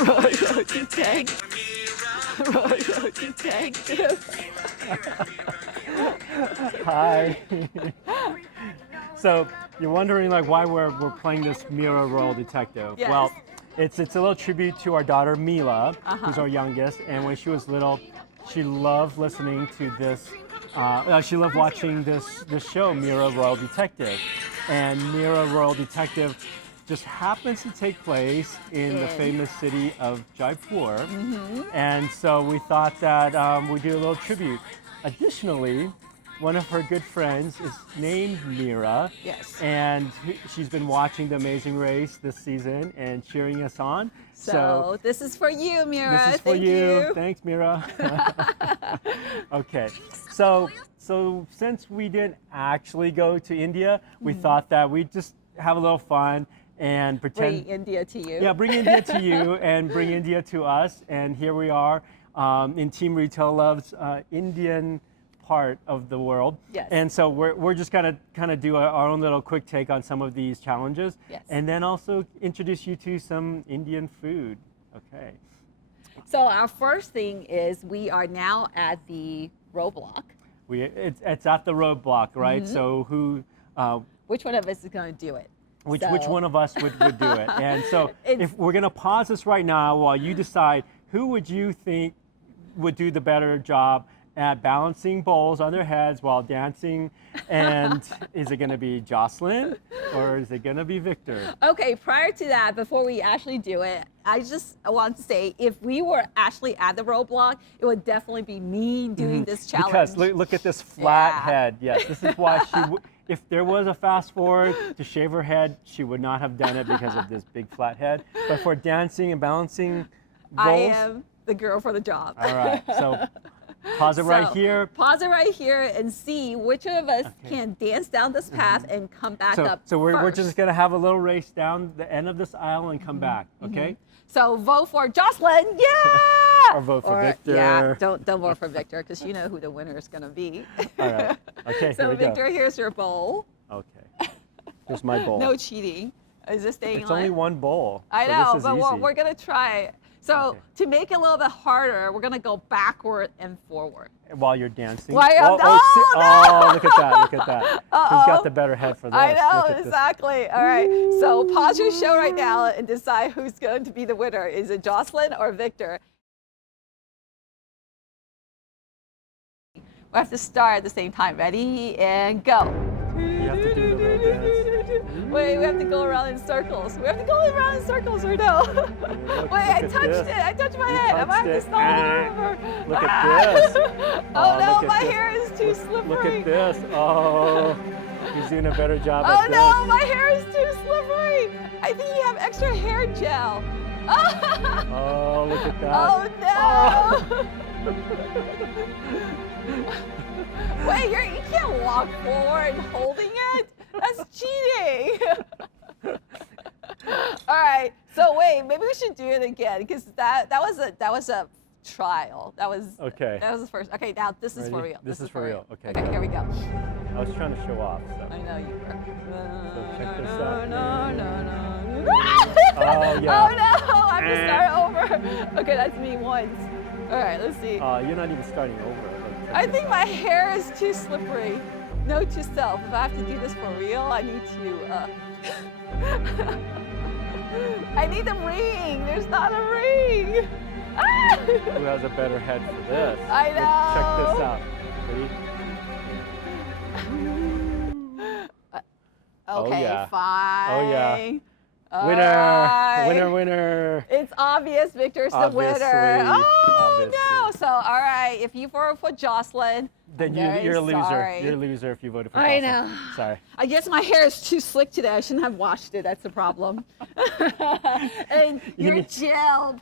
Road detective. Road detective. Hi. So you're wondering like why we're playing this Mirror Role Detective. Yes. Well, it's a little tribute to our daughter Mila, who's our youngest, and when she was little, she loved listening to this. She loved watching this show, Mirror Royal Detective, and Mirror Royal Detective just happens to take place in the famous city of Jaipur, and so we thought that we'd do a little tribute. Additionally, one of her good friends is named Mira. Yes. And she's been watching The Amazing Race this season and cheering us on. So this is for you, Mira. This is for Thank you. Thanks, Mira. Okay. So since we didn't actually go to India, we thought that we'd just have a little fun and pretend. Bring India to you. Yeah, bring India to you and bring India to us. And here we are in Team Retail Love's Indian part of the world. Yes. And so we're just gonna kind of do our own little quick take on some of these challenges. Yes. And then also introduce you to some Indian food. Okay. So our first thing is we are now at the Roadblock. It's at the Roadblock, right? So who? Which one of us is going to do it? Which one of us would do it? And so if we're gonna pause this right now while you decide who would you think would do the better job at balancing bowls on their heads while dancing, and is it going to be Jocelyn or is it going to be Victor? Okay, prior to that, before we actually do it, I just want to say if we were actually at the Roadblock, it would definitely be me doing this challenge. Because look at this flat head. Yes, this is why if there was a fast forward to shave her head, she would not have done it because of this big flat head. But for dancing and balancing bowls, I am the girl for the job. All right, so pause it right here. Pause it right here and see which of us can dance down this path and come back up. So we're first. just gonna have a little race down the end of this aisle and come back, okay? So vote for Jocelyn, yeah! Or vote for Victor. Yeah, don't vote for Victor because you know who the winner is gonna be. All right. Okay. So here we Victor, go. here's your bowl. Okay. Here's my bowl. No cheating. Is this staying It's on? only one bowl. I so know, this is but easy. we're gonna try. So to make it a little bit harder, we're gonna go backward and forward. While you're dancing. While I'm- oh, look at that! Look at that! Who's got the better head for this? I know, Look at this. exactly. All right, so pause your show right now and decide who's going to be the winner. Is it Jocelyn or Victor? We have to start at the same time. Ready, and go. You have to do the little dance. Wait, we have to go around in circles. We have to go around in circles or no? Wait, I at touched this. it. I touched my You head. I might have to touched it. start over. Look at this. Oh no, look at my this. hair is too slippery. Look at this. Oh, he's doing a better job Oh at no, my hair is too slippery. I think you have extra hair gel. this. Oh, look at that. Oh no. Wait, you can't walk forward holding it? That's cheating. All right. So wait, maybe we should do it again because that was a trial. That was the first. Okay, now this is for Ready? real. This is for real. Okay. Okay, here we go. I was trying to show off. So. I know you were. So check this out. No. Oh yeah. Oh no! I have to start over. Okay, that's me once. All right, let's see. You're not even starting over. Look, check I this think out. my hair is too slippery. Note to self, if I have to do this for real, I need to, I need a ring. There's not a ring. Ah! Who has a better head for this? I Look, know. check this out. Ready? Okay, yeah. fine. Oh, yeah. All Winner! right. Winner! It's obvious Victor's the Obviously, winner. Oh, obviously. no. So, all right, if you voted for Jocelyn, Then I'm you're a very loser. sorry. You're a loser if you voted for I Jocelyn. know. Sorry. I guess my hair is too slick today. I shouldn't have washed it. That's the problem. And your need- gel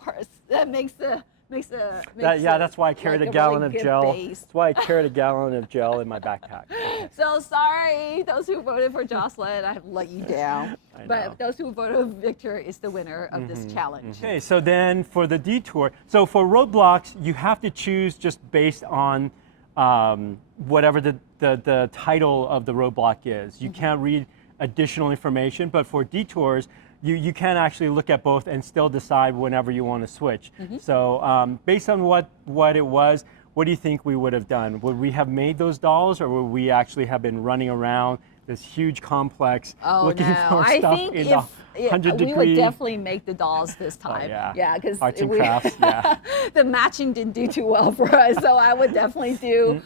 that makes That's why I carried like a gallon really of good gel. base. That's why I carried a gallon of gel in my backpack. Okay. So sorry, those who voted for Jocelyn, I have let you down. I know. But those who voted Victor is the winner of this challenge. Okay, so then for the detour, so for roadblocks, you have to choose just based on whatever the title of the roadblock is. You can't read additional information, but for detours, you can actually look at both and still decide whenever you want to switch. So based on what it was, what do you think we would have done? Would we have made those dolls, or would we actually have been running around this huge complex looking for I stuff think in the 100-degree? we would definitely make the dolls this time. Yeah, because arts and crafts. Yeah, the matching didn't do too well for us, so I would definitely do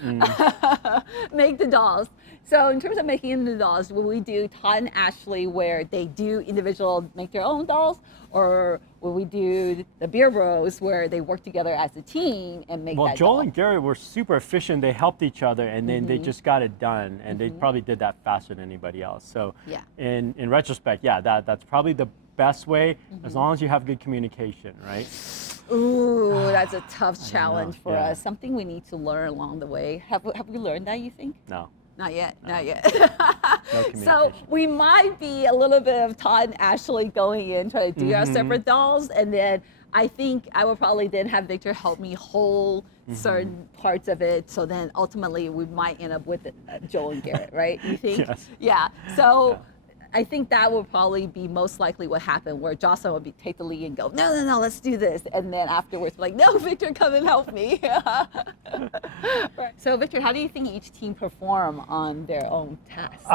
make the dolls. So in terms of making the dolls, will we do Todd and Ashley where they do individual make their own dolls, or will we do the Beer Bros where they work together as a team and make that Joel doll? and Garrett were super efficient. They helped each other, and then they just got it done, and they probably did that faster than anybody else. So in retrospect, that's probably the best way, as long as you have good communication, right? Ooh, that's a tough challenge for yeah. us. Something we need to learn along the way. Have we learned that, you think? No. Not yet, not yet. No So we might be a little bit of Todd and Ashley going in, trying to do our separate dolls, and then I think I will probably then have Victor help me hold certain parts of it, so then ultimately we might end up with Joel and Garrett, right? You think? Yes. Yeah, so I think that will probably be most likely what happened, where Jocelyn would take the lead and go, no, let's do this. And then afterwards, like, no, Victor, come and help me. Right. So Victor, how do you think each team perform on their own tasks?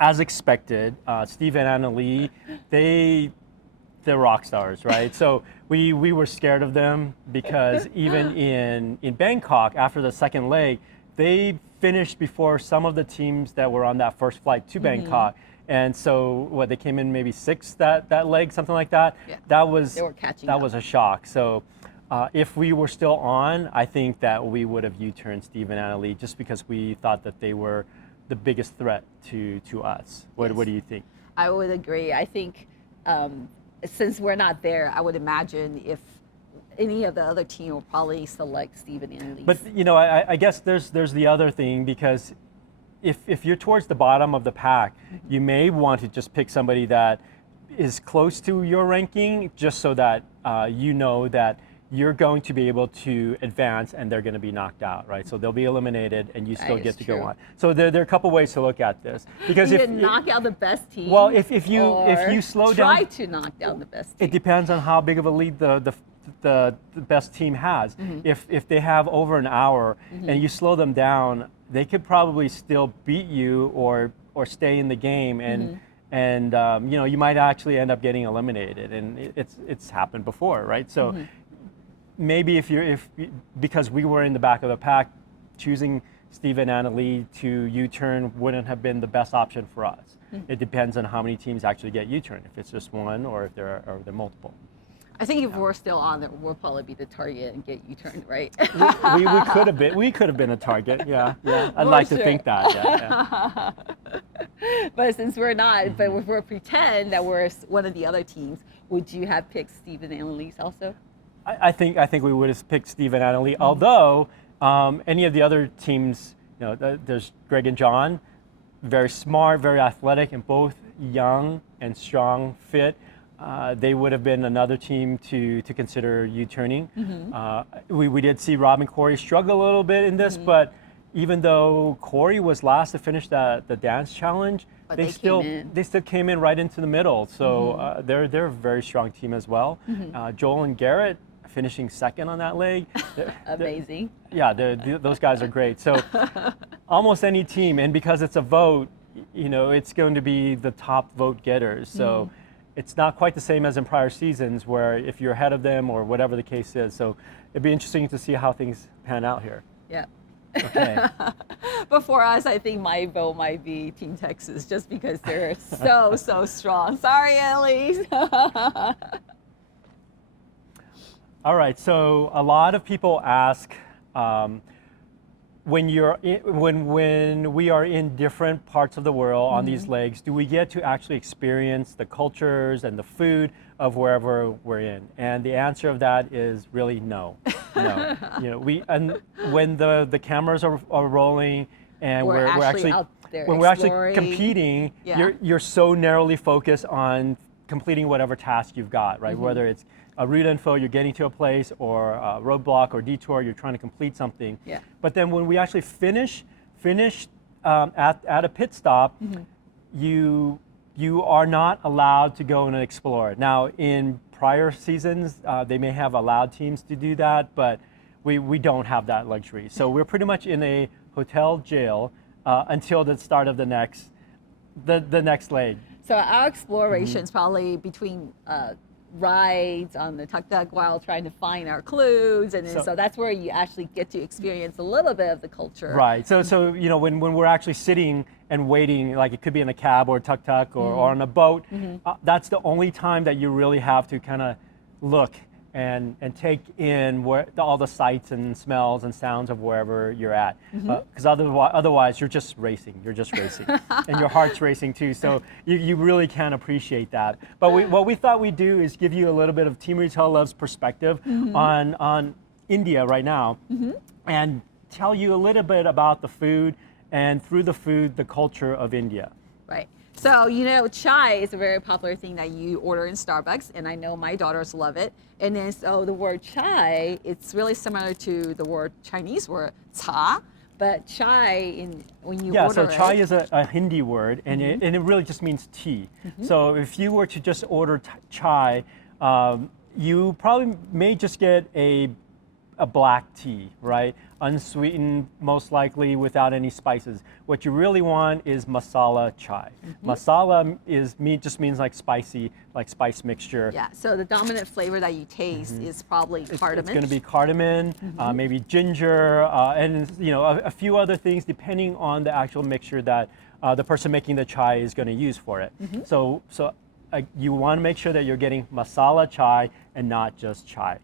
As expected, Steve and Annalie, they're rock stars, right? So we were scared of them because even in Bangkok, after the second leg, they finished before some of the teams that were on that first flight to Bangkok. And so they came in maybe sixth that leg, something like that. Yeah. That was up. was a shock. So if we were still on, I think that we would have U-turned Steve and Annalie just because we thought that they were the biggest threat to us. What do you think? I would agree. I think since we're not there, I would imagine if any of the other team will probably select Steve and Annalie. But I guess there's the other thing, because if you're towards the bottom of the pack, you may want to just pick somebody that is close to your ranking, just so that you know that you're going to be able to advance and they're going to be knocked out, right? So they'll be eliminated and you still get to go on. So there are a couple ways to look at this, because if you knock out the best team. Well, if you slow down, try to knock down the best team. It depends on how big of a lead the best team has. If they have over an hour and you slow them down, they could probably still beat you or stay in the game, and you might actually end up getting eliminated, and it's happened before, right? So maybe because we were in the back of the pack, choosing Steve and Annalie to U-turn wouldn't have been the best option for us. It depends on how many teams actually get U-turn, if it's just one or if there are multiple. I think if we're still on there, we'll probably be the target and get U-turned, right? we could have been a target. Yeah. I'd like to think that. Yeah. But since we're not, but if we're pretend that we're one of the other teams, would you have picked Steve and Annalise also? I think we would have picked Steve and Annalie. Although any of the other teams, there's Greg and John, very smart, very athletic, and both young and strong, fit. They would have been another team to consider U-turning. We did see Rob and Corey struggle a little bit in this, but even though Corey was last to finish the dance challenge, they still came in right into the middle. So they're a very strong team as well. Joel and Garrett finishing second on that leg. Amazing. Those guys are great. So almost any team, and because it's a vote, it's going to be the top vote getters. So. It's not quite the same as in prior seasons, where if you're ahead of them or whatever the case is. So it'd be interesting to see how things pan out here. Yeah. Okay. But for us, I think my vote might be Team Texas, just because they're so strong. Sorry, Annalise. All right. So a lot of people ask, when we are in different parts of the world on these legs, do we get to actually experience the cultures and the food of wherever we're in? And the answer of that is really no. When the cameras are rolling and we're actually out there when exploring. we're actually competing, you're so narrowly focused on completing whatever task you've got, right? Whether it's a route info, you're getting to a place, or a roadblock or detour, you're trying to complete something. Yeah. But then when we actually finish at a pit stop, you you are not allowed to go and explore. Now, in prior seasons, they may have allowed teams to do that, but we don't have that luxury. So we're pretty much in a hotel jail until the start of the next leg. So our exploration is probably between rides on the tuk-tuk while trying to find our clues, and so that's where you actually get to experience a little bit of the culture. Right. So you know, when we're actually sitting and waiting, like it could be in a cab or a tuk-tuk or on a boat, that's the only time that you really have to kind of look and take in all the sights and smells and sounds of wherever you're at. Because otherwise you're just racing. And your heart's racing too. So you really can appreciate that. But what we thought we'd do is give you a little bit of Team Retail Love's perspective on India right now, and tell you a little bit about the food, and through the food, the culture of India. Right. So, you know, chai is a very popular thing that you order in Starbucks, and I know my daughters love it. And then, so the word chai, it's really similar to the word Chinese word cha, but chai, when you order so chai it, is a Hindi word, and it really just means tea. So if you were to just order chai, you probably may just get a black tea, right? Unsweetened, most likely, without any spices. What you really want is masala chai. Masala just means like spicy, like spice mixture. yeah, so the dominant flavor that you taste is probably cardamom. It's going to be cardamom, maybe ginger, and you know, a few other things depending on the actual mixture that the person making the chai is going to use for it. So you want to make sure that you're getting masala chai and not just chai.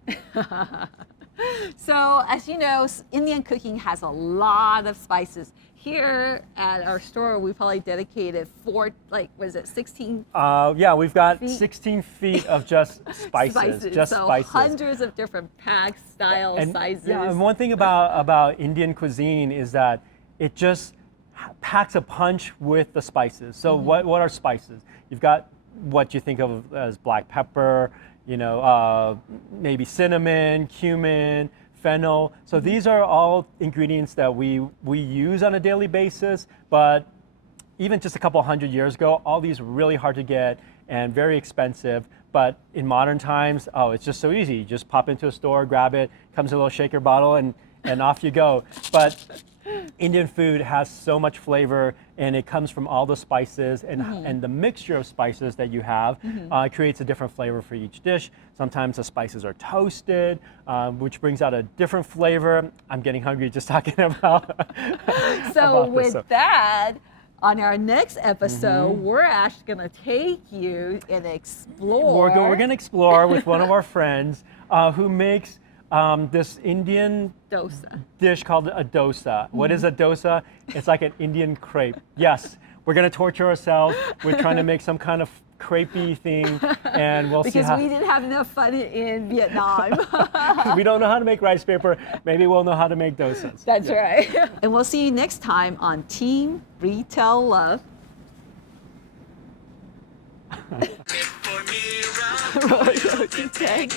So, as you know, Indian cooking has a lot of spices. Here at our store, we probably dedicated 16? Yeah, we've got feet? 16 feet of just spices. Just so spices. hundreds of different packs, styles, sizes. Yeah, and one thing about Indian cuisine is that it just packs a punch with the spices. So what are spices? You've got what you think of as black pepper, you know, maybe cinnamon, cumin, fennel. So these are all ingredients that we use on a daily basis, but even just a couple hundred years ago, all these were really hard to get and very expensive. But in modern times, it's just so easy. You just pop into a store, grab it, comes in a little shaker bottle, and off you go. But Indian food has so much flavor, and it comes from all the spices, and the mixture of spices that you have creates a different flavor for each dish. Sometimes the spices are toasted, which brings out a different flavor. I'm getting hungry just talking about. So with that, on our next episode, we're actually going to take you and explore. We're going to explore with one of our friends who makes this Indian dish called a dosa. What is a dosa? It's like an Indian crepe. Yes, we're going to torture ourselves. We're trying to make some kind of crepey thing, and we'll see how. Because we didn't have enough fun in Vietnam. We don't know how to make rice paper. Maybe we'll know how to make dosas. That's right. And we'll see you next time on Team Retail Love. Road to Tech.